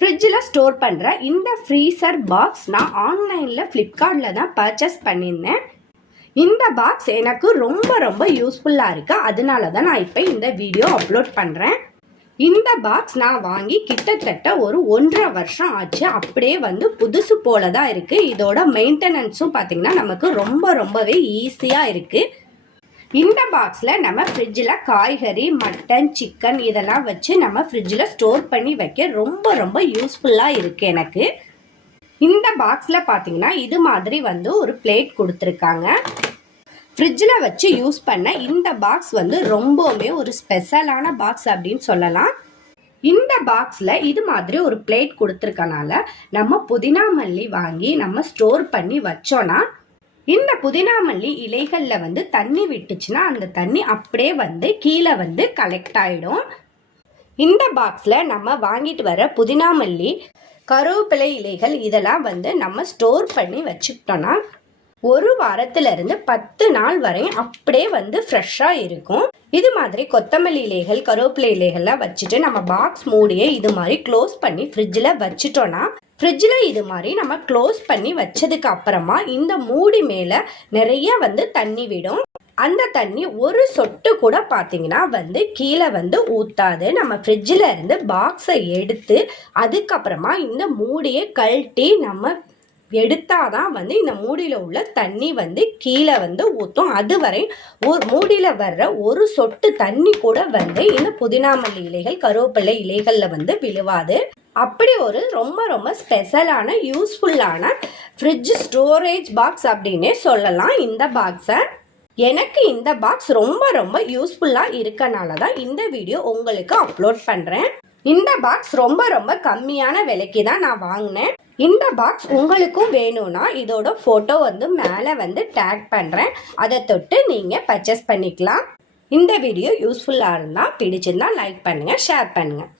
ஃப்ரிட்ஜில் ஸ்டோர் பண்ணுற இந்த ஃப்ரீசர் பாக்ஸ் நான் ஆன்லைனில் ஃப்ளிப்கார்ட்டில் தான் பர்ச்சேஸ் பண்ணியிருந்தேன். இந்த பாக்ஸ் எனக்கு ரொம்ப ரொம்ப யூஸ்ஃபுல்லாக இருக்குது. அதனால தான் நான் இப்போ இந்த வீடியோ அப்லோட் பண்ணுறேன். இந்த பாக்ஸ் நான் வாங்கி கிட்டத்தட்ட ஒரு 1.5 வருஷம் ஆச்சு. அப்படியே புதுசு போல தான் இருக்குது. இதோட மெயின்டெனன்ஸும் பார்த்திங்கன்னா நமக்கு ரொம்பவே ஈஸியாக இருக்குது. இந்த பாக்ஸில் நம்ம ஃப்ரிட்ஜில் காய்கறி, மட்டன், சிக்கன் இதெல்லாம் வச்சு நம்ம ஃப்ரிட்ஜில் ஸ்டோர் பண்ணி வைக்க ரொம்ப யூஸ்ஃபுல்லாக இருக்குது எனக்கு. இந்த பாக்ஸில் பார்த்தீங்கன்னா இது மாதிரி ஒரு பிளேட் கொடுத்துருக்காங்க. ஃப்ரிட்ஜில் வச்சு யூஸ் பண்ண இந்த பாக்ஸ் ரொம்பவுமே ஒரு ஸ்பெஷலான பாக்ஸ் அப்படின்னு சொல்லலாம். இந்த பாக்ஸில் இது மாதிரி ஒரு பிளேட் கொடுத்துருக்கனால நம்ம புதினா மல்லி வாங்கி நம்ம ஸ்டோர் பண்ணி வச்சோன்னா இந்த புதினா மல்லி இலைகளில் தண்ணி விட்டுச்சுன்னா அந்த தண்ணி அப்படியே கீழே கலெக்ட் ஆகிடும். இந்த பாக்ஸில் நம்ம வாங்கிட்டு வர புதினா மல்லி, கருவேப்பிலை இலைகள் இதெல்லாம் நம்ம ஸ்டோர் பண்ணி வச்சுக்கிட்டோன்னா 1 வாரத்திலிருந்து 10 நாள் வரை அப்படியே ஃப்ரெஷ்ஷாக இருக்கும். இது மாதிரி கொத்தமல்லி இலைகள், கருவேப்பிலை இலைகள்லாம் வச்சுட்டு நம்ம பாக்ஸ் மூடியை இது மாதிரி க்ளோஸ் பண்ணி ஃப்ரிட்ஜில் வச்சுட்டோன்னா ஃப்ரிட்ஜில் இது மாதிரி நம்ம க்ளோஸ் பண்ணி வச்சதுக்கு அப்புறமா இந்த மூடி மேலே நிறைய தண்ணி விடும். அந்த தண்ணி ஒரு சொட்டு கூட பார்த்தீங்கன்னா கீழே ஊற்றாது. நம்ம ஃப்ரிட்ஜில் இருந்து பாக்ஸை எடுத்து அதுக்கப்புறமா இந்த மூடியை கழட்டி நம்ம எடுத்தாதான் இந்த மூடியில் உள்ள தண்ணி கீழே ஊற்றும். அதுவரை ஒரு மூடியில் வர்ற ஒரு சொட்டு தண்ணி கூட இந்த புதினா மல்லி இலைகள், கருவேப்பிலை இலைகளில் விழுவாது. அப்படி ஒரு ரொம்ப ஸ்பெஷலான யூஸ்ஃபுல்லான ஃப்ரிட்ஜ் ஸ்டோரேஜ் பாக்ஸ் அப்படின்னே சொல்லலாம் இந்த பாக்ஸை. எனக்கு இந்த பாக்ஸ் ரொம்ப யூஸ்ஃபுல்லாக இருக்கனால தான் இந்த வீடியோ உங்களுக்கு அப்லோட் பண்ணுறேன். இந்த பாக்ஸ் ரொம்ப கம்மியான விலைக்கு தான் நான் வாங்கினேன். இந்த பாக்ஸ் உங்களுக்கும் வேணும்னா இதோட ஃபோட்டோ மேலே டேக் பண்ணுறேன். அதை தொட்டு நீங்கள் பர்ச்சேஸ் பண்ணிக்கலாம். இந்த வீடியோ யூஸ்ஃபுல்லாக இருந்தால் பிடிச்சிருந்தா லைக் பண்ணுங்கள், ஷேர் பண்ணுங்கள்.